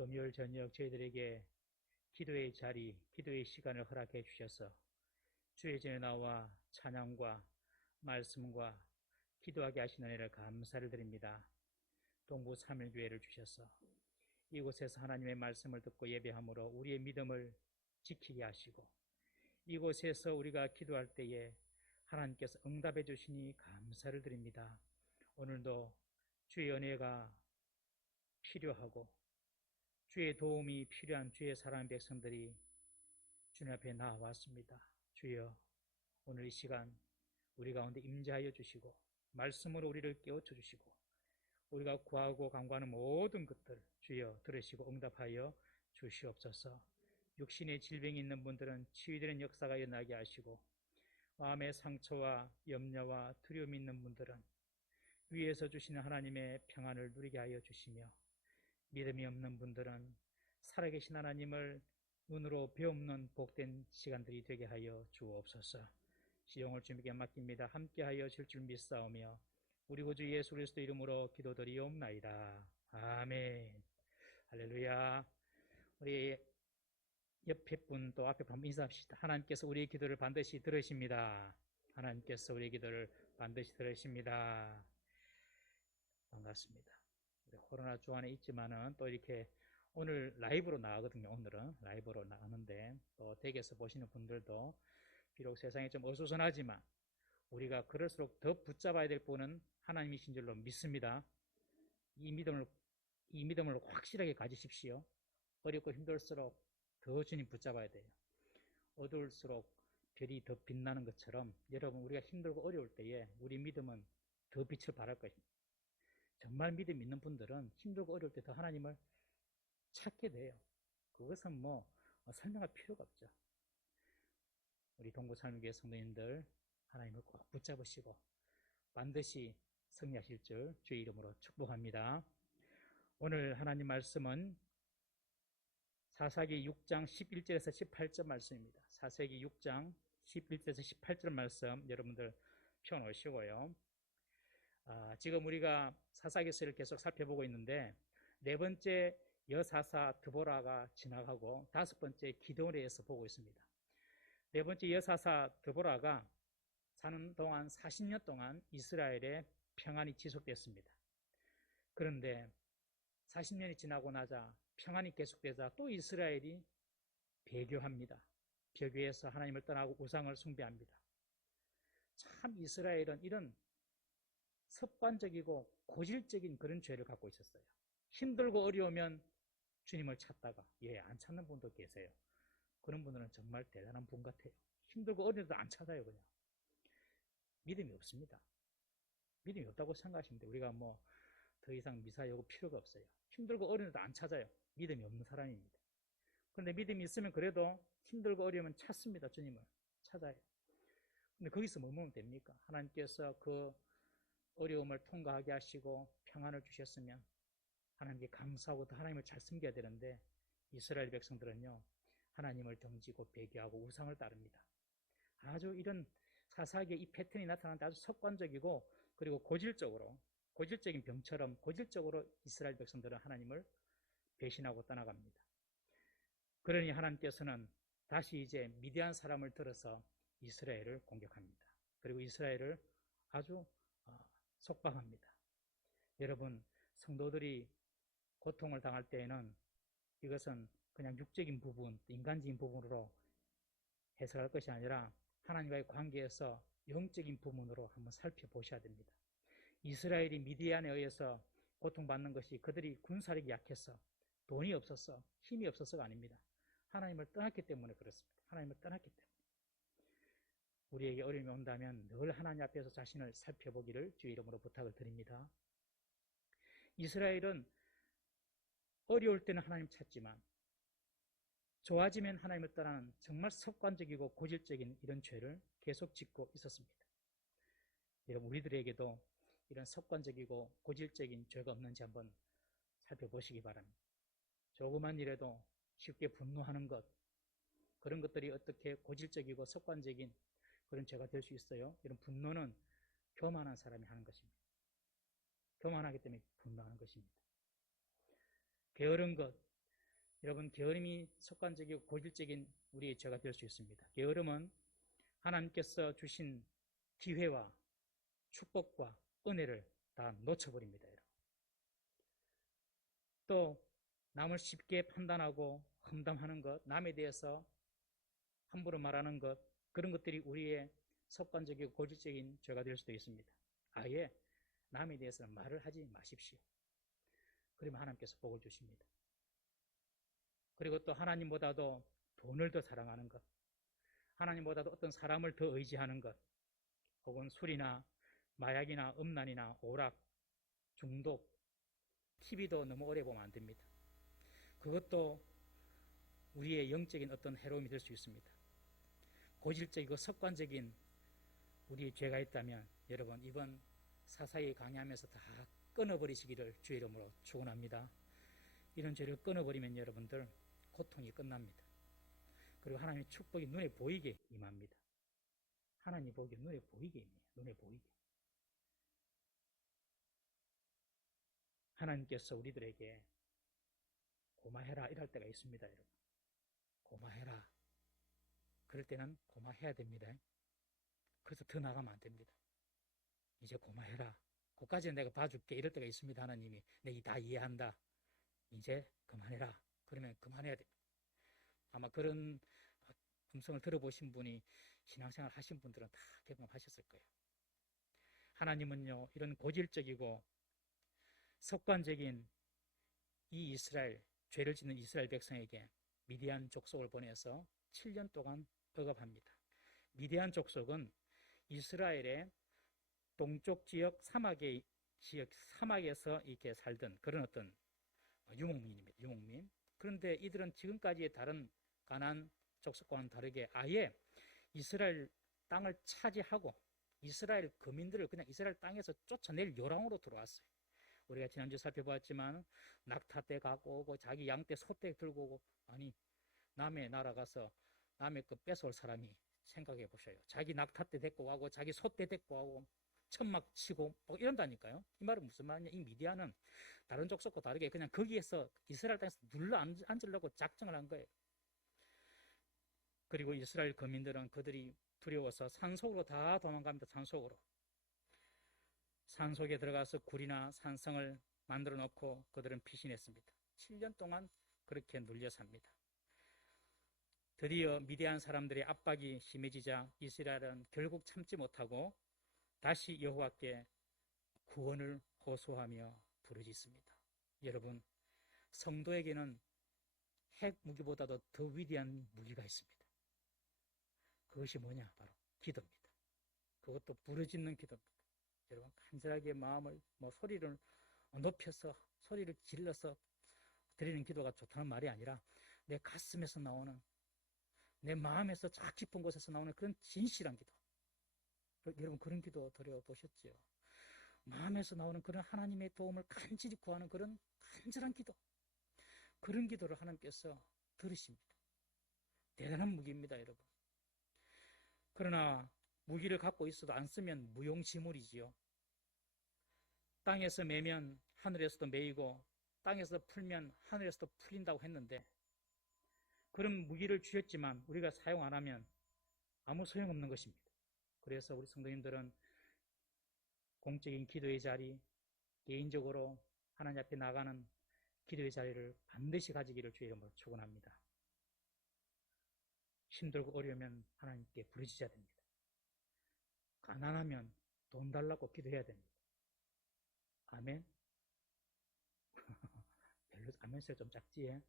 금요일 저녁 저희들에게 기도의 자리, 기도의 시간을 허락해 주셔서 주의 전에 나와 찬양과 말씀과 기도하게 하시는 은혜를 감사를 드립니다. 동부 3일교회를 주셔서 이곳에서 하나님의 말씀을 듣고 예배함으로 우리의 믿음을 지키게 하시고 이곳에서 우리가 기도할 때에 하나님께서 응답해 주시니 감사를 드립니다. 오늘도 주의 은혜가 필요하고 주의 도움이 필요한 주의 사랑하는 백성들이 주님 앞에 나와왔습니다. 주여, 오늘 이 시간 우리 가운데 임재하여 주시고 말씀으로 우리를 깨우쳐 주시고 우리가 구하고 간구하는 모든 것들 주여 들으시고 응답하여 주시옵소서. 육신의 질병이 있는 분들은 치유되는 역사가 일어나게 하시고 마음의 상처와 염려와 두려움이 있는 분들은 위에서 주시는 하나님의 평안을 누리게 하여 주시며 믿음이 없는 분들은 살아계신 하나님을 눈으로 배움는 복된 시간들이 되게 하여 주옵소서. 시용을 주님께 맡깁니다. 함께하여 줄 줄 믿사오며 우리 구주 예수 그리스도 이름으로 기도드리옵나이다. 아멘. 할렐루야. 우리 옆에 분 또 앞에 분 인사합시다. 하나님께서 우리의 기도를 반드시 들으십니다. 하나님께서 우리의 기도를 반드시 들으십니다. 반갑습니다. 코로나 주안에 있지만은 또 이렇게 오늘 라이브로 나가거든요. 오늘은 라이브로 나가는데 또 댁에서 보시는 분들도 비록 세상이 좀 어수선하지만 우리가 그럴수록 더 붙잡아야 될 분은 하나님이신 줄로 믿습니다. 이 믿음을 확실하게 가지십시오. 어렵고 힘들수록 더 주님 붙잡아야 돼요. 어두울수록 별이 더 빛나는 것처럼 여러분 우리가 힘들고 어려울 때에 우리 믿음은 더 빛을 발할 것입니다. 정말 믿음 있는 분들은 힘들고 어려울 때 더 하나님을 찾게 돼요. 그것은 뭐 설명할 필요가 없죠. 우리 동부살미교회 성도님들 하나님을 꼭 붙잡으시고 반드시 승리하실 줄 주의 이름으로 축복합니다. 오늘 하나님 말씀은 사사기 6장 11절에서 18절 말씀입니다. 사사기 6장 11절에서 18절 말씀 여러분들 펴놓으시고요. 지금 우리가 사사기서를 계속 살펴보고 있는데 네 번째 여사사 드보라가 지나가고 다섯 번째 기드온에 대해서 보고 있습니다. 네 번째 여사사 드보라가 사는 동안 40년 동안 이스라엘의 평안이 지속됐습니다. 그런데 40년이 지나고 나자 평안이 계속되자 또 이스라엘이 배교합니다. 배교해서 하나님을 떠나고 우상을 숭배합니다. 참 이스라엘은 이런 습관적이고 고질적인 그런 죄를 갖고 있었어요. 힘들고 어려우면 주님을 찾다가 안 찾는 분도 계세요. 그런 분들은 정말 대단한 분 같아요. 힘들고 어려워도 안 찾아요. 그냥 믿음이 없습니다. 믿음이 없다고 생각하시면 돼요. 우리가 뭐 더 이상 미사 요구 필요가 없어요. 힘들고 어려워도 안 찾아요. 믿음이 없는 사람입니다. 그런데 믿음이 있으면 그래도 힘들고 어려우면 찾습니다. 주님을 찾아요. 근데 거기서 머무르면 됩니까? 하나님께서 그 어려움을 통과하게 하시고 평안을 주셨으면 하나님께 감사하고 또 하나님을 잘 섬겨야 되는데 이스라엘 백성들은요 하나님을 등지고 배교하고 우상을 따릅니다. 아주 이런 사사기의 이 패턴이 나타나는데 아주 습관적이고 그리고 고질적인 병처럼 고질적으로 이스라엘 백성들은 하나님을 배신하고 떠나갑니다. 그러니 하나님께서는 다시 이제 미디안 사람을 들어서 이스라엘을 공격합니다. 그리고 이스라엘을 아주 속박합니다. 여러분 성도들이 고통을 당할 때에는 이것은 그냥 육적인 부분, 인간적인 부분으로 해석할 것이 아니라 하나님과의 관계에서 영적인 부분으로 한번 살펴보셔야 됩니다. 이스라엘이 미디안에 의해서 고통받는 것이 그들이 군사력이 약해서 돈이 없어서 힘이 없어서가 아닙니다. 하나님을 떠났기 때문에 그렇습니다. 하나님을 떠났기 때문에. 우리에게 어려움이 온다면 늘 하나님 앞에서 자신을 살펴보기를 주의 이름으로 부탁을 드립니다. 이스라엘은 어려울 때는 하나님 찾지만 좋아지면 하나님을 떠나는 정말 습관적이고 고질적인 이런 죄를 계속 짓고 있었습니다. 여러분 우리들에게도 이런 습관적이고 고질적인 죄가 없는지 한번 살펴보시기 바랍니다. 조그만 일에도 쉽게 분노하는 것, 그런 것들이 어떻게 고질적이고 습관적인 그런 죄가 될 수 있어요? 이런 분노는 교만한 사람이 하는 것입니다. 교만하기 때문에 분노하는 것입니다. 게으른 것, 여러분, 게으름이 습관적이고 고질적인 우리의 죄가 될 수 있습니다. 게으름은 하나님께서 주신 기회와 축복과 은혜를 다 놓쳐버립니다. 여러분. 또 남을 쉽게 판단하고 험담하는 것, 남에 대해서 함부로 말하는 것, 그런 것들이 우리의 습관적이고 고질적인 죄가 될 수도 있습니다. 아예 남에 대해서는 말을 하지 마십시오. 그러면 하나님께서 복을 주십니다. 그리고 또 하나님보다도 돈을 더 사랑하는 것, 하나님보다도 어떤 사람을 더 의지하는 것, 혹은 술이나 마약이나 음란이나 오락, 중독, TV도 너무 오래 보면 안 됩니다. 그것도 우리의 영적인 어떤 해로움이 될 수 있습니다. 고질적이고 습관적인 우리의 죄가 있다면 여러분, 이번 사사기 강의하면서 다 끊어버리시기를 주의 이름으로 축원합니다. 이런 죄를 끊어버리면 여러분들 고통이 끝납니다. 그리고 하나님의 축복이 눈에 보이게 임합니다. 하나님 보기에 눈에 보이게 임해요. 눈에 보이게. 하나님께서 우리들에게 고마해라 이럴 때가 있습니다. 여러분. 고마해라. 그럴 때는 고마해야 됩니다. 그래서 더 나가면 안 됩니다. 이제 고마해라. 그까지는 내가 봐줄게 이럴 때가 있습니다. 하나님이 내가 다 이해한다. 이제 그만해라. 그러면 그만해야 됩니다. 아마 그런 음성을 들어보신 분이 신앙생활 하신 분들은 다 경험하셨을 거예요. 하나님은요, 이런 고질적이고 습관적인 이 이스라엘, 죄를 짓는 이스라엘 백성에게 미디안 족속을 보내서 7년 동안 억압합니다. 미디안 족속은 이스라엘의 동쪽 지역 사막에서 이렇게 살던 그런 어떤 유목민입니다. 유목민. 그런데 이들은 지금까지의 다른 가나안 족속과는 다르게 아예 이스라엘 땅을 차지하고 이스라엘 거민들을 그냥 이스라엘 땅에서 쫓아낼 요랑으로 들어왔어요. 우리가 지난주 살펴보았지만 낙타떼 갖고 오고 자기 양떼 소떼 들고 오고, 아니 남의 나라 가서 남의 거 뺏어올 사람이 생각해 보셔요. 자기 낙타떼 데리고 가고 자기 소떼 데리고 가고 천막 치고 이런다니까요. 이 말은 무슨 말이냐. 이 미디안은 다른 족속과 다르게 그냥 거기에서 이스라엘 땅에서 눌러 앉으려고 작정을 한 거예요. 그리고 이스라엘 거민들은 그들이 두려워서 산속으로 다 도망갑니다. 산속으로. 산속에 들어가서 굴이나 산성을 만들어 놓고 그들은 피신했습니다. 7년 동안 그렇게 눌려 삽니다. 드디어 미디안 사람들의 압박이 심해지자 이스라엘은 결국 참지 못하고 다시 여호와께 구원을 호소하며 부르짖습니다. 여러분, 성도에게는 핵 무기보다도 더 위대한 무기가 있습니다. 그것이 뭐냐? 바로 기도입니다. 그것도 부르짖는 기도입니다. 여러분, 간절하게 마음을 소리를 높여서 소리를 질러서 드리는 기도가 좋다는 말이 아니라 내 가슴에서 나오는, 내 마음에서 저 깊은 곳에서 나오는 그런 진실한 기도. 여러분, 그런 기도 드려보셨죠? 마음에서 나오는 그런 하나님의 도움을 간절히 구하는 그런 간절한 기도, 그런 기도를 하나님께서 들으십니다. 대단한 무기입니다, 여러분. 그러나 무기를 갖고 있어도 안 쓰면 무용지물이지요. 땅에서 매면 하늘에서도 매이고 땅에서 풀면 하늘에서도 풀린다고 했는데, 그런 무기를 주셨지만 우리가 사용 안 하면 아무 소용없는 것입니다. 그래서 우리 성도님들은 공적인 기도의 자리, 개인적으로 하나님 앞에 나가는 기도의 자리를 반드시 가지기를 주의 이름으로 축원합니다. 힘들고 어려우면 하나님께 부르짖어야 됩니다. 가난하면 돈 달라고 기도해야 됩니다. 아멘. 별로 아멘 소리 좀 작지? 예?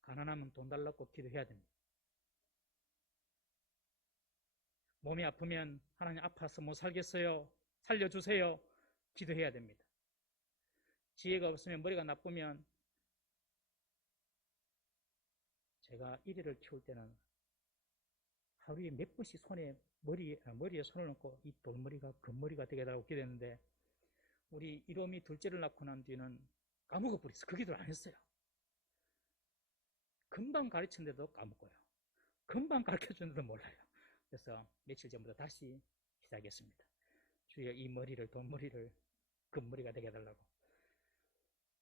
가난하면 돈 달라고 기도해야 됩니다. 몸이 아프면 하나님 아파서 못 살겠어요, 살려주세요, 기도해야 됩니다. 지혜가 없으면, 머리가 나쁘면, 제가 이리를 키울 때는 하루에 몇 번씩 머리에 손을 넣고 이 돌머리가 금머리가 되게 달라고 기도했는데, 우리 이놈이 둘째를 낳고 난 뒤는 까먹어버렸어요. 그 기도를 안 했어요. 금방 가르쳤는데도 까먹고요. 금방 가르쳐줬는데도 몰라요. 그래서 며칠 전부터 다시 시작했습니다. 주여, 이 머리를, 돈머리를 금머리가 되게 해달라고.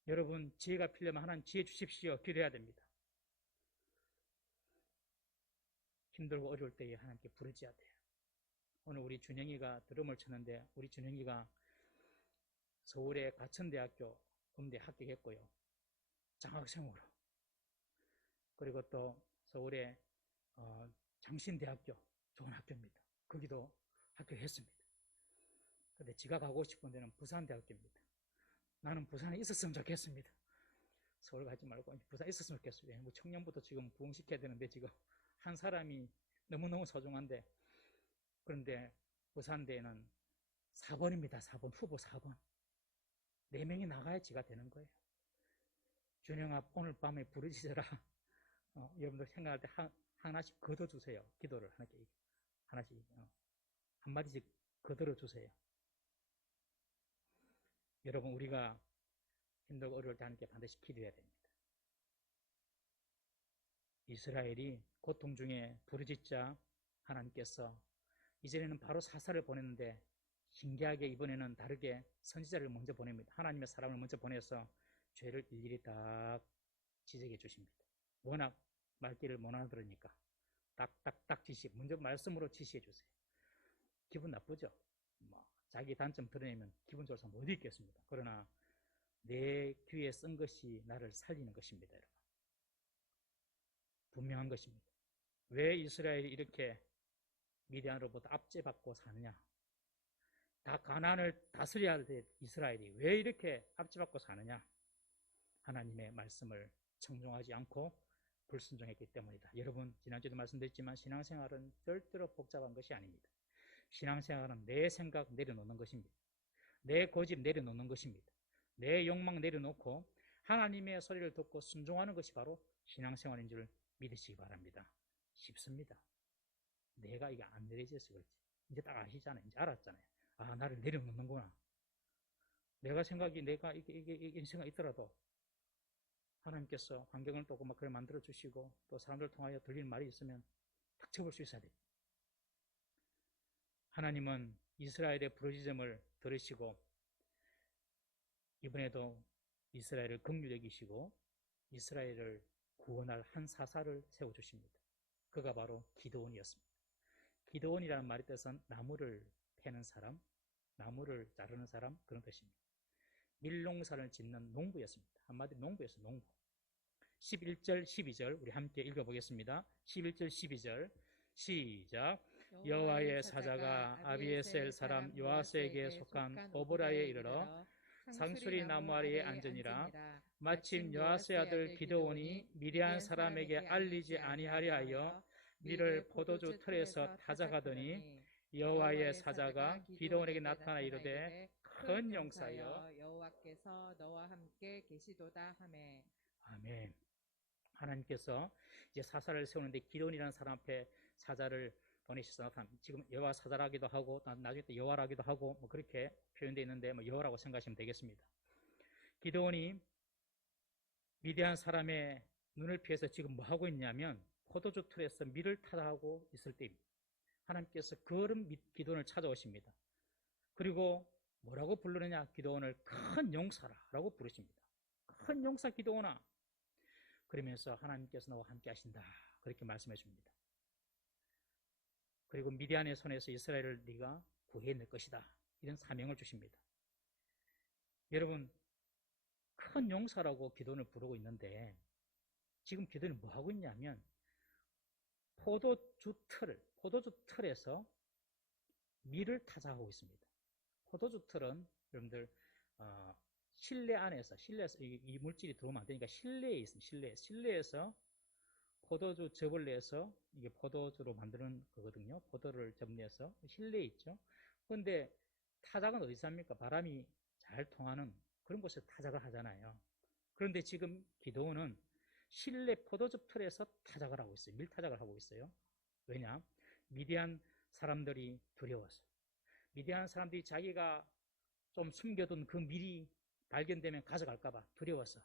여러분 지혜가 필요하면 하나님 지혜 주십시오. 기도해야 됩니다. 힘들고 어려울 때에 하나님께 부르짖어야 돼요. 오늘 우리 준영이가 드럼을 쳤는데 우리 준영이가 서울의 가천대학교 음대 합격했고요. 장학생으로. 그리고 또 서울의 장신대학교 좋은 학교입니다. 거기도 합격했습니다. 근데 지가 가고 싶은 데는 부산대학교입니다. 나는 부산에 있었으면 좋겠습니다. 서울 가지 말고 부산에 있었으면 좋겠어요. 뭐 청년부터 지금 부흥시켜야 되는데 지금 한 사람이 너무너무 소중한데 그런데 부산대에는 4번입니다. 4번 후보 4번 4명이 나가야 지가 되는 거예요. 준영아 오늘 밤에 부르짖어라. 여러분들 생각할 때 하나씩 거둬주세요. 기도를 하나씩 한마디씩 거들어주세요. 여러분 우리가 힘들고 어려울 때 하나님께 반드시 기도해야 됩니다. 이스라엘이 고통 중에 부르짖자 하나님께서 이전에는 바로 사사를 보냈는데 신기하게 이번에는 다르게 선지자를 먼저 보냅니다. 하나님의 사람을 먼저 보내서 죄를 일일이 딱 지적해 주십니다. 워낙 말귀를 못 알아들으니까 딱딱딱 먼저 말씀으로 지시해 주세요. 기분 나쁘죠? 자기 단점 드러내면 기분 좋아서 못 있겠습니다. 그러나 내 귀에 쓴 것이 나를 살리는 것입니다. 여러분. 분명한 것입니다. 왜 이스라엘이 이렇게 미디안으로부터 압제받고 사느냐? 다 가나안을 다스려야 할 이스라엘이 왜 이렇게 압제받고 사느냐? 하나님의 말씀을 청종하지 않고 불순종했기 때문이다. 여러분 지난주에도 말씀드렸지만 신앙생활은 절대로 복잡한 것이 아닙니다. 신앙생활은 내 생각 내려놓는 것입니다. 내 고집 내려놓는 것입니다. 내 욕망 내려놓고 하나님의 소리를 듣고 순종하는 것이 바로 신앙생활인 줄 믿으시기 바랍니다. 쉽습니다. 내가 이게 안 내려져서 그렇지. 이제 딱 아시잖아요. 이제 알았잖아요. 아, 나를 내려놓는구나. 내가 이게 생각이 있더라도 하나님께서 환경을 또 막 그걸 만들어 주시고 또 사람들을 통하여 들리는 말이 있으면 탁 쳐볼 수 있어야 됩니다. 하나님은 이스라엘의 부르짖음을 들으시고 이번에도 이스라엘을 긍휼히 여기시고 이스라엘을 구원할 한 사사를 세워주십니다. 그가 바로 기드온이었습니다. 기드온이라는 말의 뜻은 나무를 패는 사람, 나무를 자르는 사람 그런 뜻입니다. 밀농사를 짓는 농부였습니다. 한마디로 농부였어요. 농부. 11절 12절 우리 함께 읽어보겠습니다. 11절 12절 시작. 여호와의 사자가 아비에셀 사람 요아스에게 속한 오보라에 이르러 상수리 나무 아래에 앉으니라. 마침 요아스의 아들 기드온이 미디안 사람에게 알리지 아니하려 하여 밀을 포도주 틀에서 타작하더니 여호와의 사자가 기드온에게 나타나 이르되 큰 용사여 여호와께서 너와 함께 계시도다 하매. 아멘. 하나님께서 이제 사사를 세우는데 기드온이라는 사람 앞에 사자를 보내셔서 지금 여호와 사자라기도 하고 나중에 또 여호와라기도 하고 뭐 그렇게 표현되어 있는데 뭐 여호와라고 생각하시면 되겠습니다. 기드온이 미디안 사람의 눈을 피해서 지금 뭐 하고 있냐면 포도주 틀에서 밀을 타다하고 있을 때입니다. 하나님께서 그런 기드온을 찾아오십니다. 그리고 뭐라고 부르느냐? 기드온을 큰 용사라고 부르십니다. 큰 용사 기드온아. 그러면서 하나님께서 너와 함께 하신다. 그렇게 말씀해 줍니다. 그리고 미디안의 손에서 이스라엘을 네가 구해낼 것이다. 이런 사명을 주십니다. 여러분 큰 용사라고 기드온을 부르고 있는데 지금 기드온이 뭐 하고 있냐면 포도주 틀에서 밀을 타작하고 있습니다. 포도주 틀은 여러분들 실내에서 이 물질이 들어오면 안 되니까 실내에 있습니다. 실내에서 포도주 즙을 내서 이게 포도주로 만드는 거거든요. 포도를 접내서 실내에 있죠. 그런데 타작은 어디서 합니까? 바람이 잘 통하는 그런 곳에서 타작을 하잖아요. 그런데 지금 기드온은 실내 포도즙 틀에서 타작을 하고 있어요. 밀타작을 하고 있어요. 왜냐? 미디안 사람들이 두려워서. 미디안 사람들이 자기가 좀 숨겨둔 그 밀이 발견되면 가져갈까봐 두려워서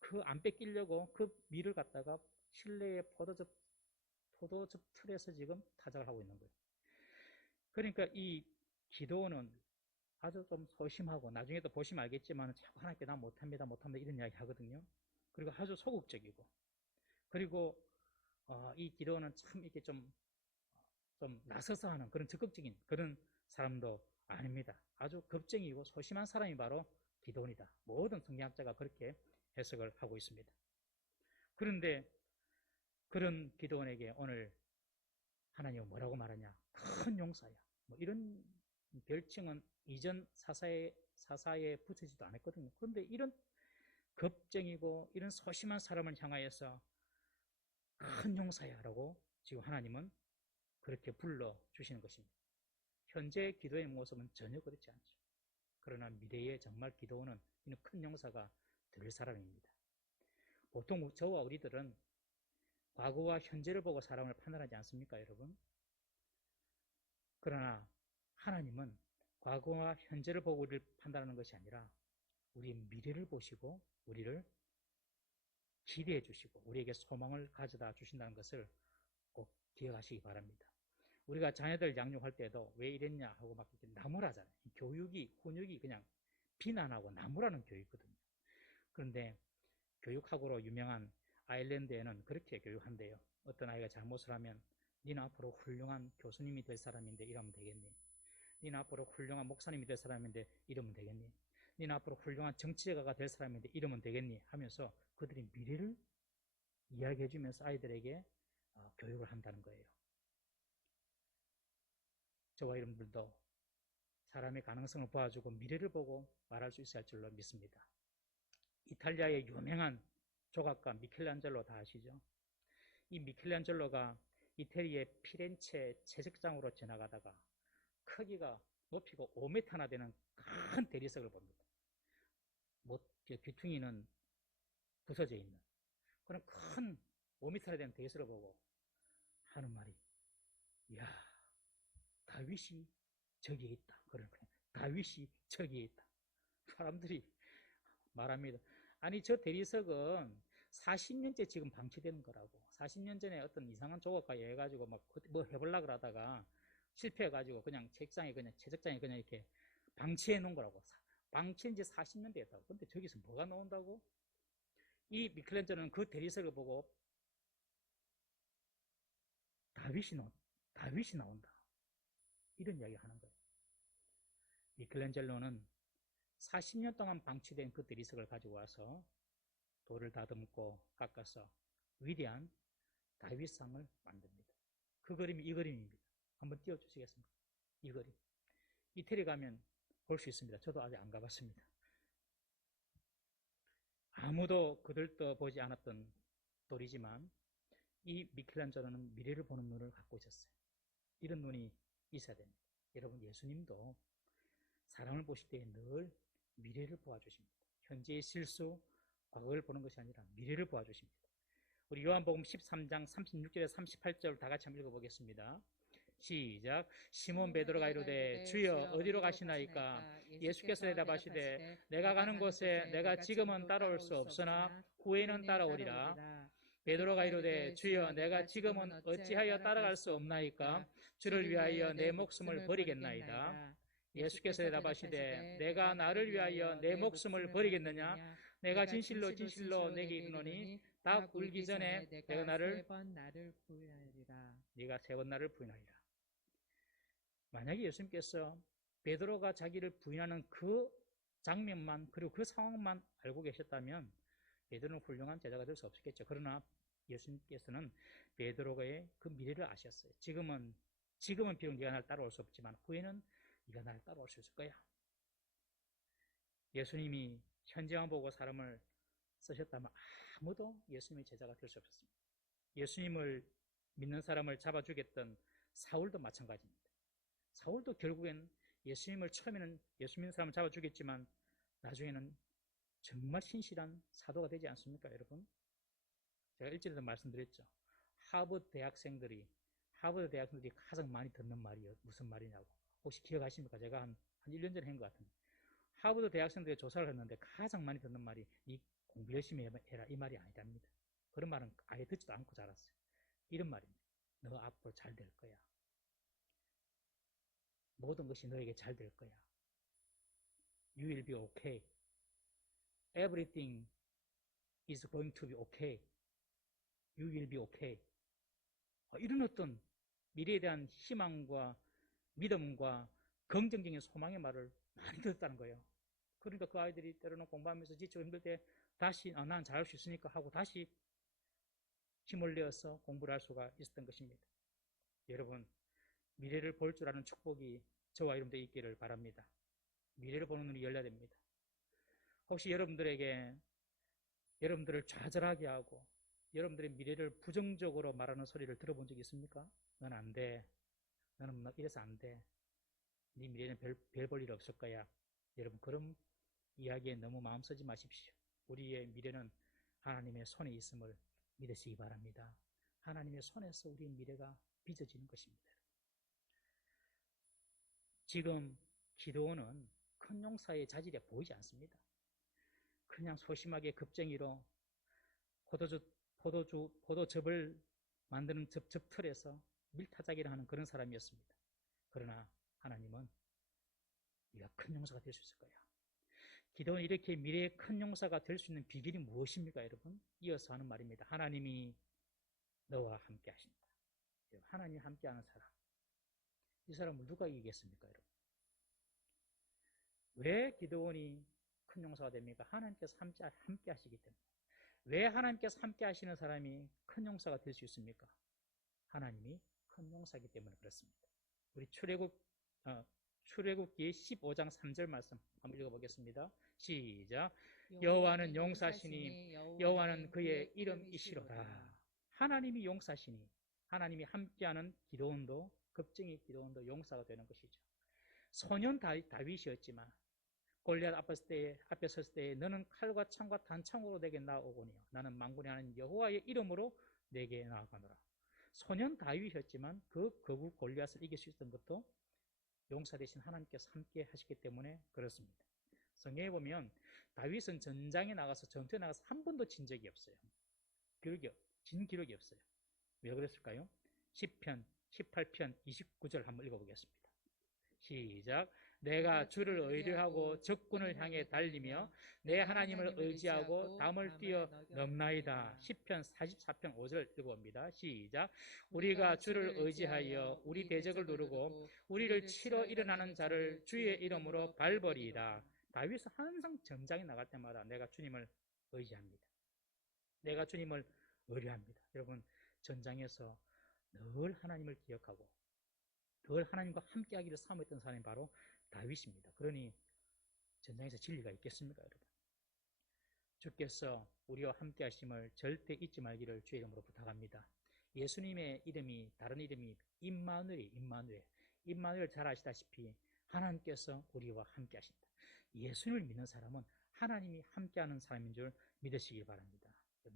그 안 뺏기려고 그 밀을 갖다가 실내의 포도즙 틀에서 지금 타작을 하고 있는 거예요. 그러니까 이 기드온은 아주 좀 소심하고, 나중에 또 보시면 알겠지만 자꾸 하나님께 나 못합니다 이런 이야기 하거든요. 그리고 아주 소극적이고, 그리고 이 기도는 참 이렇게 좀 나서서 하는 그런 적극적인 그런 사람도 아닙니다. 아주 겁쟁이고 소심한 사람이 바로 기도원이다. 모든 성경학자가 그렇게 해석을 하고 있습니다. 그런데 그런 기도원에게 오늘 하나님은 뭐라고 말하냐? 큰 용사야. 뭐 이런 별칭은 이전 사사에 붙이지도 않았거든요. 그런데 이런 겁쟁이고 이런 소심한 사람을 향하여서 큰 용사야라고 지금 하나님은 그렇게 불러주시는 것입니다. 현재 기도의 모습은 전혀 그렇지 않죠. 그러나 미래에 정말 기도원은 이는 큰 용사가 될 사람입니다. 보통 저와 우리들은 과거와 현재를 보고 사람을 판단하지 않습니까, 여러분? 그러나 하나님은 과거와 현재를 보고 우리를 판단하는 것이 아니라 우리 미래를 보시고 우리를 기대해 주시고 우리에게 소망을 가져다 주신다는 것을 꼭 기억하시기 바랍니다. 우리가 자녀들 양육할 때도 왜 이랬냐 하고 막 이렇게 나무라잖아요. 교육이, 훈육이 그냥 비난하고 나무라는 교육이거든요. 그런데 교육학으로 유명한 아일랜드에는 그렇게 교육한대요. 어떤 아이가 잘못을 하면 니는 앞으로 훌륭한 교수님이 될 사람인데 이러면 되겠니? 니는 앞으로 훌륭한 목사님이 될 사람인데 이러면 되겠니? 니는 앞으로 훌륭한 정치가가 될 사람인데 이러면 되겠니? 하면서 그들이 미래를 이야기해 주면서 아이들에게 교육을 한다는 거예요. 저와 여러분들도 사람의 가능성을 보아주고 미래를 보고 말할 수 있어야 할 줄로 믿습니다. 이탈리아의 유명한 조각가 미켈란젤로 다 아시죠? 이 미켈란젤로가 이태리의 피렌체 채석장으로 지나가다가 크기가 높이가 5m나 되는 큰 대리석을 봅니다. 귀퉁이는 부서져 있는 그런 큰 5m나 되는 대리석을 보고 하는 말이, 이야, 다윗이 저기에 있다. 그런 거예요. 다윗이 저기에 있다. 사람들이 말합니다. 아니, 저 대리석은 40년째 지금 방치되는 거라고. 40년 전에 어떤 이상한 조각가 해가지고 막 뭐 해보려고 하다가 실패해가지고 그냥 책장에 그냥 채석장에 그냥 이렇게 방치해 놓은 거라고. 방치한 지 40년 됐다고. 근데 저기서 뭐가 나온다고? 이 미켈란젤로는 그 대리석을 보고 다윗이 나온다. 이런 이야기 하는 거예요. 미켈란젤로는 40년 동안 방치된 그 대리석을 가지고 와서 돌을 다듬고 깎아서 위대한 다윗상을 만듭니다. 그 그림이 이 그림입니다. 한번 띄워주시겠습니까? 이 그림. 이태리 가면 볼 수 있습니다. 저도 아직 안 가봤습니다. 아무도 그들도 보지 않았던 돌이지만 이 미켈란젤로는 미래를 보는 눈을 갖고 있었어요. 이런 눈이 있어야 됩니다. 여러분, 예수님도 사람을 보실 때 늘 미래를 보아주십니다. 현재의 실수, 과거를 보는 것이 아니라 미래를 보아주십니다. 우리 요한복음 13장 36절에서 38절 다 같이 한번 읽어보겠습니다. 시작. 시몬 베드로가 이르되 주여 어디로 가시나이까? 예수께서 대답하시되 내가 가는 곳에 내가 지금은 따라올 수 없으나 후에는 따라오리라. 베드로가 이르되 주여 내가 지금은 어찌하여 따라갈 수 없나이까? 주를 위하여 내 목숨을 버리겠나이다. 예수께서 대답하시되 내가 나를 위하여 내 목숨을 버리겠느냐? 내가 진실로 진실로 내게 이르노니 닭 울기 전에 내가 나를 부인하리라. 네가 세 번 나를 부인하리라. 만약에 예수님께서 베드로가 자기를 부인하는 그 장면만 그리고 그 상황만 알고 계셨다면 베드로는 훌륭한 제자가 될 수 없었겠죠. 그러나 예수님께서는 베드로의 그 미래를 아셨어요. 지금은 비록 네가 나를 따라올 수 없지만 후에는 네가 나를 따라올 수 있을 거야. 예수님이 현재만 보고 사람을 쓰셨다면 아무도 예수님의 제자가 될 수 없었습니다. 예수님을 믿는 사람을 잡아 죽였던 사울도 마찬가지입니다. 사울도 결국엔 예수님을 처음에는 예수 믿는 사람을 잡아 죽였지만 나중에는 정말 신실한 사도가 되지 않습니까, 여러분? 제가 일전에도 말씀드렸죠. 하버드 대학생들이 가장 많이 듣는 말이 무슨 말이냐고. 혹시 기억하십니까? 제가 한 1년 전에 한 것 같은데. 하버드 대학생들이 조사를 했는데 가장 많이 듣는 말이 니 공부 열심히 해라 이 말이 아니랍니다. 그런 말은 아예 듣지도 않고 자랐어요. 이런 말입니다. 너 앞으로 잘 될 거야. 모든 것이 너에게 잘 될 거야. You will be okay. Everything is going to be okay. You will be okay. 이런 어떤 미래에 대한 희망과 믿음과 긍정적인 소망의 말을 많이 듣었다는 거예요. 그러니까 그 아이들이 때로는 공부하면서 지치고 힘들 때 다시 난 잘할 수 있으니까 하고 다시 힘을 내어서 공부를 할 수가 있었던 것입니다. 여러분, 미래를 볼 줄 아는 축복이 저와 여러분들 있기를 바랍니다. 미래를 보는 눈이 열려야 됩니다. 혹시 여러분들에게 여러분들을 좌절하게 하고 여러분들의 미래를 부정적으로 말하는 소리를 들어본 적이 있습니까? 넌 안 돼. 너는 이래서 안 돼. 네 미래는 별 볼 일 없을 거야. 여러분, 그런 이야기에 너무 마음 쓰지 마십시오. 우리의 미래는 하나님의 손에 있음을 믿으시기 바랍니다. 하나님의 손에서 우리의 미래가 빚어지는 것입니다. 지금 기도원은 큰 용사의 자질이 보이지 않습니다. 그냥 소심하게 급쟁이로 포도즙을 만드는 접틀에서 밀타작이를 하는 그런 사람이었습니다. 그러나 하나님은 네가 큰 용사가 될 수 있을 거야. 기도는 이렇게 미래의 큰 용사가 될 수 있는 비결이 무엇입니까, 여러분? 이어서 하는 말입니다. 하나님이 너와 함께 하신다. 하나님이 함께하는 사람. 이 사람을 누가 이기겠습니까, 여러분? 왜 기도원이 큰 용사가 됩니까? 하나님께서 함께 하시기 때문에. 왜 하나님께서 함께 하시는 사람이 큰 용사가 될 수 있습니까? 하나님이 큰 용사이기 때문에 그렇습니다. 우리 출애굽기 15장 3절 말씀 한번 읽어보겠습니다. 시작. 여호와는 용사시니 여호와는 그의 이름이시로다. 하나님이 용사시니 하나님이 함께하는 기도원도 급쟁이 기도원도 용사가 되는 것이죠. 소년 다윗이었지만 골리앗 앞에 섰을 때 너는 칼과 창과 단창으로 내게 나아오거니와 나는 만군의 하나님 여호와의 이름으로 내게 나아가노라. 소년 다윗이었지만 그 거구 골리앗을 이길 수 있었던 것도 용사 되신 하나님께서 함께 하시기 때문에 그렇습니다. 성경에 보면 다윗은 전장에 나가서 전투에 나가서 한 번도 진 적이 없어요. 진 기록이 없어요. 왜 그랬을까요? 10편, 18편, 29절 한번 읽어보겠습니다. 시작. 내가 주를 의뢰하고 적군을 향해 달리며 내 하나님을 의지하고 담을 뛰어 넘나이다. 10편 44편 5절 읽어봅니다. 시작. 우리가 주를 의지하여 우리 대적을 누르고 우리를 치러 일어나는 자를 주의 이름으로 밟으리이다. 다윗은 항상 전장에 나갈 때마다 내가 주님을 의지합니다. 내가 주님을 의뢰합니다. 여러분, 전장에서 늘 하나님을 기억하고 늘 하나님과 함께하기를 사모했던 사람이 바로 다윗입니다. 그러니 전장에서 진리가 있겠습니까, 여러분? 주께서 우리와 함께하심을 절대 잊지 말기를 주의 이름으로 부탁합니다. 예수님의 이름이 다른 이름이 임마누엘 잘 아시다시피 하나님께서 우리와 함께하신다. 예수님을 믿는 사람은 하나님이 함께하는 사람인 줄 믿으시기 바랍니다.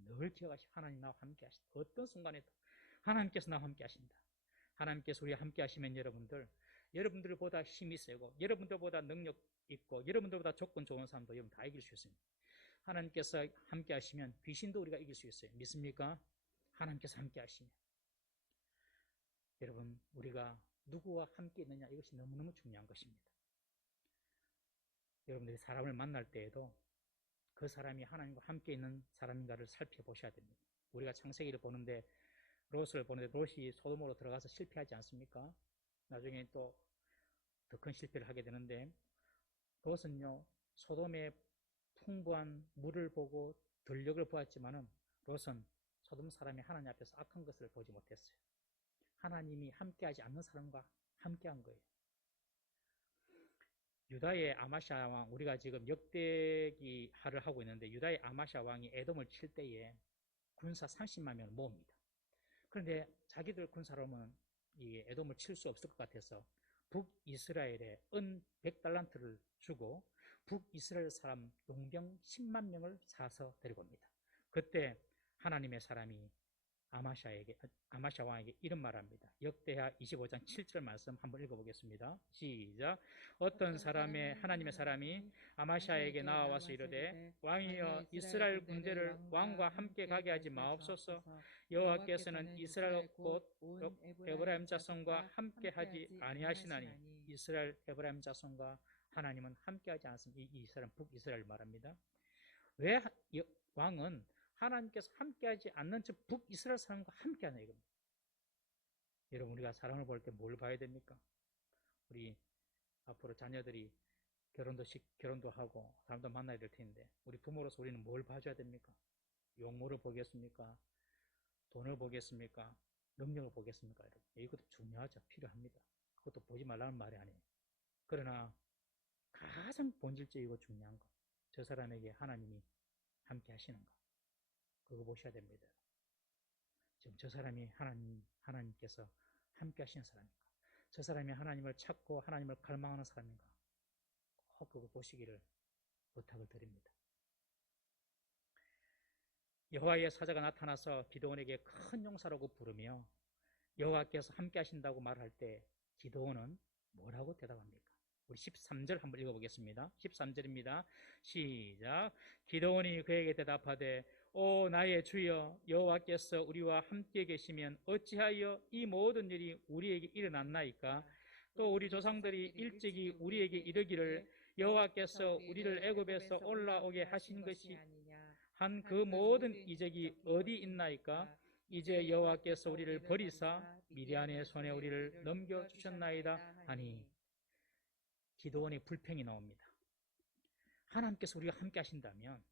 늘 기억하시고 하나님 나와 함께하신다. 어떤 순간에도 하나님께서 나와 함께하신다. 하나님께서 우리와 함께하시면 여러분들보다 힘이 세고 여러분들보다 능력 있고 여러분들보다 조건 좋은 사람도 여러분 다 이길 수 있습니다. 하나님께서 함께하시면 귀신도 우리가 이길 수 있어요. 믿습니까? 하나님께서 함께하시면. 여러분, 우리가 누구와 함께 있느냐, 이것이 너무너무 중요한 것입니다. 여러분들이 사람을 만날 때에도 그 사람이 하나님과 함께 있는 사람인가를 살펴보셔야 됩니다. 우리가 창세기를 보는데 롯을 보는데 롯이 소돔으로 들어가서 실패하지 않습니까? 나중에 또 더 큰 실패를 하게 되는데 롯은요, 소돔의 풍부한 물을 보고 들녘을 보았지만은 롯은 소돔 사람이 하나님 앞에서 악한 것을 보지 못했어요. 하나님이 함께하지 않는 사람과 함께한 거예요. 유다의 아마샤 왕, 우리가 지금 역대기하를 하고 있는데 유다의 아마샤 왕이 에돔을 칠 때에 군사 30만 명을 모읍니다. 그런데 자기들 군사로는 이 에돔을 칠 수 없을 것 같아서 북이스라엘에 은 100달란트를 주고 북이스라엘 사람 용병 10만 명을 사서 데리고 옵니다. 그때 하나님의 사람이 아마샤 왕에게 이런 말합니다. 역대하 25장 7절 말씀 한번 읽어보겠습니다. 시작. 어떤 사람의 하나님의 사람이 아마샤에게 나와서 이르되 왕이여 이스라엘 군대를 왕과 함께 가게 하지 마옵소서. 여호와께서는 이스라엘 곧 에브라임 자손과 함께 하지 아니하시나니 이스라엘 에브라임 자손과 하나님은 함께하지 않습니다. 이 이스라엘, 북이스라엘 말합니다. 왜 왕은 하나님께서 함께하지 않는 저 북이스라엘 사람과 함께하냐 이겁니다. 여러분, 우리가 사랑을 볼 때 뭘 봐야 됩니까? 우리 앞으로 자녀들이 결혼도 하고 사람도 만나야 될 텐데 우리 부모로서 우리는 뭘 봐줘야 됩니까? 용모를 보겠습니까? 돈을 보겠습니까? 능력을 보겠습니까? 여러분, 이것도 중요하죠. 필요합니다. 그것도 보지 말라는 말이 아니에요. 그러나 가장 본질적이고 중요한 것, 저 사람에게 하나님이 함께 하시는 것, 그거 보셔야 됩니다. 지금 저 사람이 하나님께서 함께 하시는 사람인가? 저 사람이 하나님을 찾고 하나님을 갈망하는 사람인가? 꼭 그거 보시기를 부탁을 드립니다. 여호와의 사자가 나타나서 기드온에게 큰 용사라고 부르며 여호와께서 함께 하신다고 말할 때 기드온은 뭐라고 대답합니까? 우리 13절 한번 읽어보겠습니다. 13절입니다. 시작. 기드온이 그에게 대답하되 오 나의 주여 여호와께서 우리와 함께 계시면 어찌하여 이 모든 일이 우리에게 일어났나이까? 또 우리 조상들이 일찍이 우리에게 이르기를 여호와께서 우리를 애굽에서 올라오게 하신 것이 한 그 모든 이적이 어디 있나이까? 이제 여호와께서 우리를 버리사 미디안의 손에 우리를 넘겨주셨나이다 하니 기드온의 불평이 나옵니다. 하나님께서 우리가 함께 하신다면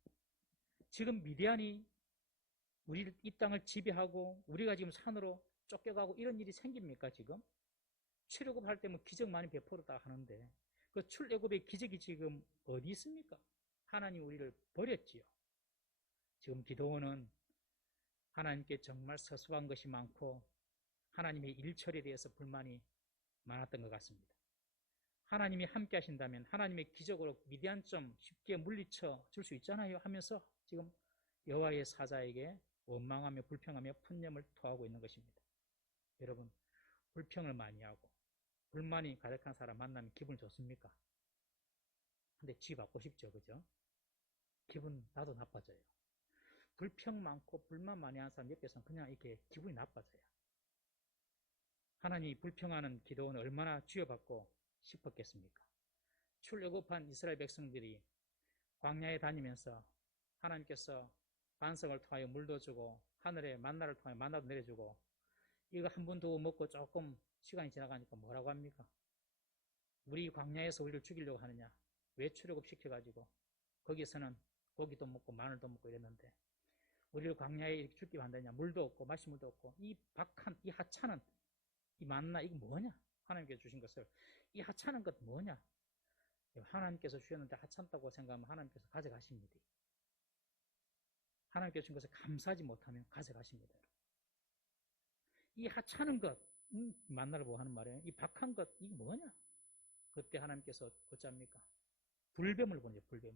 지금 미디안이 우리 이 땅을 지배하고 우리가 지금 산으로 쫓겨가고 이런 일이 생깁니까? 지금 출애굽할 때면 기적 많이 베풀었다 하는데 그 출애굽의 기적이 지금 어디 있습니까? 하나님 우리를 버렸지요. 지금 기드온은 하나님께 정말 서술한 것이 많고 하나님의 일처리에 대해서 불만이 많았던 것 같습니다. 하나님이 함께 하신다면 하나님의 기적으로 미디안 좀 쉽게 물리쳐 줄 수 있잖아요 하면서 지금 여호와의 사자에게 원망하며 불평하며 푼념을 토하고 있는 것입니다. 여러분, 불평을 많이 하고 불만이 가득한 사람 만나면 기분 좋습니까? 근데 쥐 받고 싶죠, 그죠? 기분 나도 나빠져요. 불평 많고 불만 많이 하는 사람 옆에서는 그냥 이렇게 기분이 나빠져요. 하나님이 불평하는 기도는 얼마나 쥐어받고 싶었겠습니까? 출애굽한 이스라엘 백성들이 광야에 다니면서 하나님께서 반석을 통하여 물도 주고 하늘에 만나를 통하여 만나도 내려주고 이거 한 번 더 먹고 조금 시간이 지나가니까 뭐라고 합니까? 우리 광야에서 우리를 죽이려고 하느냐? 왜 출애굽시켜가지고 거기서는 고기도 먹고 마늘도 먹고 이랬는데 우리를 광야에 이렇게 죽게 만드냐? 물도 없고 마실 물도 없고 이 박한 이 하찮은 이 만나 이거 뭐냐? 하나님께서 주신 것을 이 하찮은 것 뭐냐? 하나님께서 주셨는데 하찮다고 생각하면 하나님께서 가져가십니다. 하나님께서 주신 것을 감사하지 못하면 가져가십니다. 이 하찮은 것, 만나를 보고 하는 말이에요. 이 박한 것, 이게 뭐냐? 그때 하나님께서 어찌합니까? 불뱀을 보내죠, 불뱀을.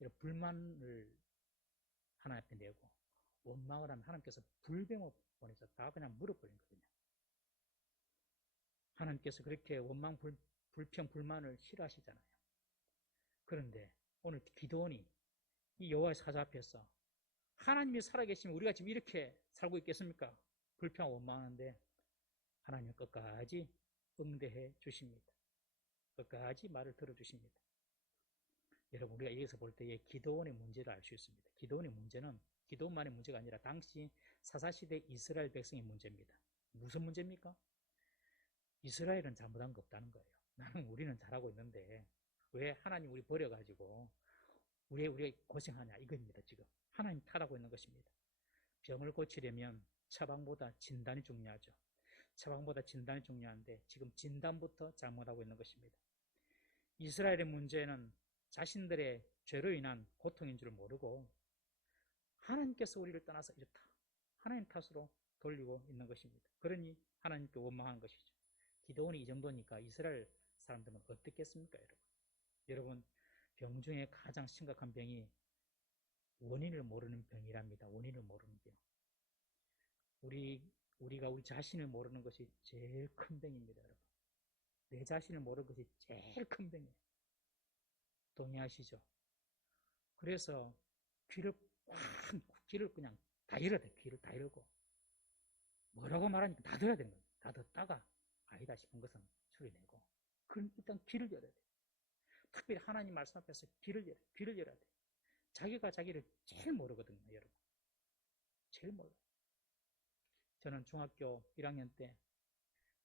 이런 불만을 하나님 앞에 내고 원망을 하면 하나님께서 불뱀을 보내서 다 그냥 물어버린 거거든요. 하나님께서 그렇게 원망, 불평, 불만을 싫어하시잖아요. 그런데 오늘 기드온이 이 여호와의 사자 앞에서 하나님이 살아계시면 우리가 지금 이렇게 살고 있겠습니까? 불평, 원망하는데 하나님은 끝까지 응대해 주십니다. 끝까지 말을 들어주십니다. 여러분, 우리가 여기서 볼 때의 기드온의 문제를 알 수 있습니다. 기드온의 문제는 기드온만의 문제가 아니라 당시 사사시대 이스라엘 백성의 문제입니다. 무슨 문제입니까? 이스라엘은 잘못한 거 없다는 거예요. 나는 우리는 잘하고 있는데 왜 하나님 우리 버려가지고 우리 고생하냐 이겁니다. 지금 하나님 탓하고 있는 것입니다. 병을 고치려면 처방보다 진단이 중요하죠. 처방보다 진단이 중요한데 지금 진단부터 잘못하고 있는 것입니다. 이스라엘의 문제는 자신들의 죄로 인한 고통인 줄 모르고 하나님께서 우리를 떠나서 이렇다. 하나님 탓으로 돌리고 있는 것입니다. 그러니 하나님께 원망한 것이죠. 기드온이 이 정도니까 이스라엘 사람들은 어떻겠습니까, 여러분? 여러분, 병 중에 가장 심각한 병이 원인을 모르는 병이랍니다. 원인을 모르는 병. 우리가 우리 자신을 모르는 것이 제일 큰 병입니다, 여러분. 내 자신을 모르는 것이 제일 큰 병이에요. 동의하시죠? 그래서 귀를 그냥 다 열어야 돼. 귀를 다 열고 뭐라고 말하니까 다 들어야 되는 거예요. 다 듣다가 아니다 싶은 것은 처리내고 그럼 일단 귀를 열어야 돼. 특별히 하나님 말씀 앞에서 귀를 열어야 돼. 자기가 자기를 제일 모르거든요, 여러분. 제일 몰라요. 저는 중학교 1학년 때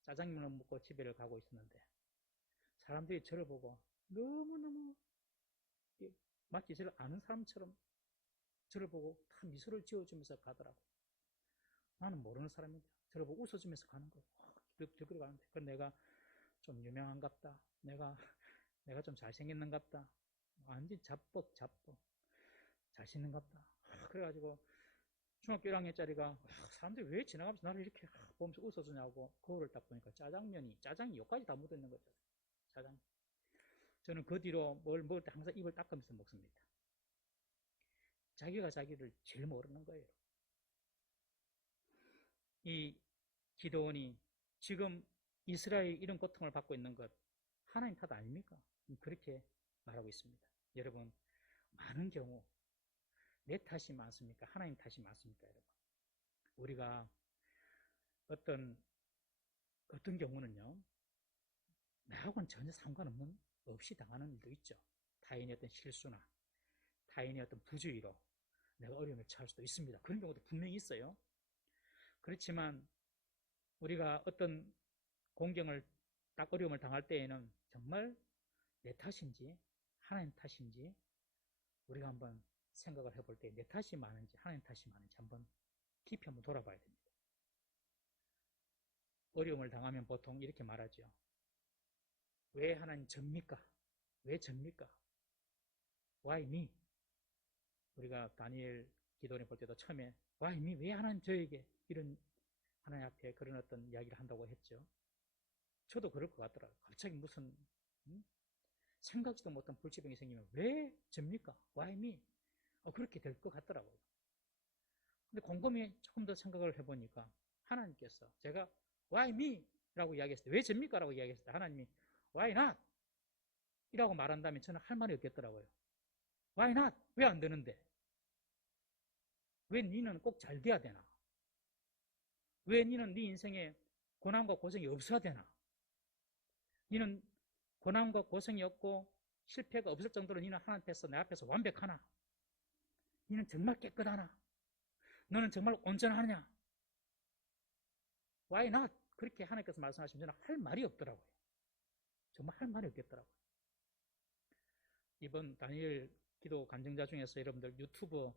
짜장면을 먹고 집에를 가고 있었는데 사람들이 저를 보고 너무너무 마치 저를 아는 사람처럼 저를 보고 다 미소를 지어주면서 가더라고요. 나는 모르는 사람인데 저를 보고 웃어주면서 가는 거예요. 저기로 가는데 그럼 내가 좀 유명한갑다. 내가 좀 잘생겼는갑다. 완전 자뻑 잘생겼는갑다. 그래가지고 중학교 1학년짜리가 사람들이 왜 지나가면서 나를 이렇게 보면서 웃어주냐고 거울을 딱 보니까 짜장이 여기까지 다 묻어있는 거죠. 짜장. 저는 그 뒤로 뭘 먹을 때 항상 입을 닦으면서 먹습니다. 자기가 자기를 제일 모르는 거예요. 이 기도원이 지금 이스라엘이 이런 고통을 받고 있는 것 하나님 탓 아닙니까? 그렇게 말하고 있습니다. 여러분, 많은 경우 내 탓이 많습니까? 하나님 탓이 많습니까? 여러분, 우리가 어떤 경우는요, 나하고는 전혀 상관없는 없이 당하는 일도 있죠. 타인의 어떤 실수나 타인의 어떤 부주의로 내가 어려움을 처할 수도 있습니다. 그런 경우도 분명히 있어요. 그렇지만 우리가 어떤 공경을 딱 어려움을 당할 때에는 정말 내 탓인지 하나님 탓인지 우리가 한번 생각을 해볼 때 내 탓이 많은지 하나님 탓이 많은지 한번 깊이 한번 돌아봐야 됩니다. 어려움을 당하면 보통 이렇게 말하죠. 왜 하나님 접니까? 왜 접니까? Why me? 우리가 다니엘 기도원에 볼 때도 처음에 Why me? 왜 하나님 저에게 이런 하나님 앞에 그런 어떤 이야기를 한다고 했죠. 저도 그럴 것 같더라고요. 갑자기 무슨 생각지도 못한 불치병이 생기면 왜 접니까? Why me? 그렇게 될 것 같더라고요. 근데 곰곰이 조금 더 생각을 해보니까 하나님께서 제가 Why me? 라고 이야기했을 때 왜 접니까? 라고 이야기했을 때 하나님이 Why not? 이라고 말한다면 저는 할 말이 없겠더라고요. Why not? 왜 안 되는데? 왜 니는 꼭 잘 돼야 되나? 왜 니는 네 인생에 고난과 고생이 없어야 되나? 니는 고난과 고생이 없고 실패가 없을 정도로 니는 하나님 앞에서 내 앞에서 완벽하나? 니는 정말 깨끗하나? 너는 정말 온전하냐? Why not? 그렇게 하나님께서 말씀하시면 저는 할 말이 없더라고요. 정말 할 말이 없겠더라고요. 이번 다니엘 기도 간증자 중에서 여러분들 유튜브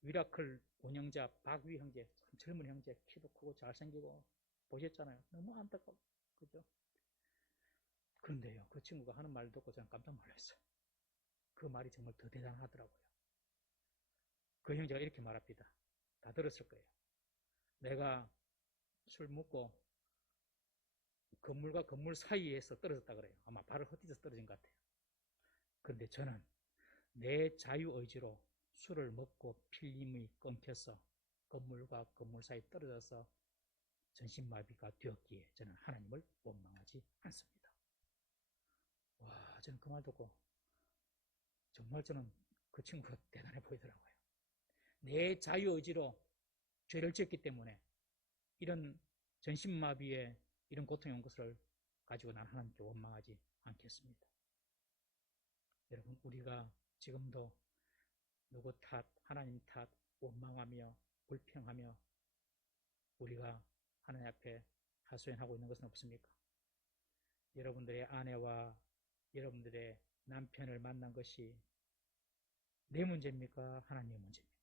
미라클 운영자 박위 형제, 참 젊은 형제, 키도 크고 잘생기고 보셨잖아요. 너무 안타까워. 그죠? 그런데요, 그 친구가 하는 말 듣고 저는 깜짝 놀랐어요. 그 말이 정말 더 대단하더라고요. 그 형제가 이렇게 말합니다. 다 들었을 거예요. 내가 술 먹고 건물과 건물 사이에서 떨어졌다 그래요. 아마 발을 헛디뎌서 떨어진 것 같아요. 그런데 저는 내 자유의지로 술을 먹고 필름이 끊겨서 건물과 건물 사이 떨어져서 전신마비가 되었기에 저는 하나님을 원망하지 않습니다. 와, 저는 그 말 듣고 정말 저는 그 친구가 대단해 보이더라고요. 내 자유의지로 죄를 지었기 때문에 이런 전신마비에 이런 고통이 온 것을 가지고 난 하나님께 원망하지 않겠습니다. 여러분, 우리가 지금도 누구 탓, 하나님 탓, 원망하며 불평하며 우리가 하나님 앞에 하소연하고 있는 것은 없습니까? 여러분들의 아내와 여러분들의 남편을 만난 것이 내 문제입니까? 하나님의 문제입니까?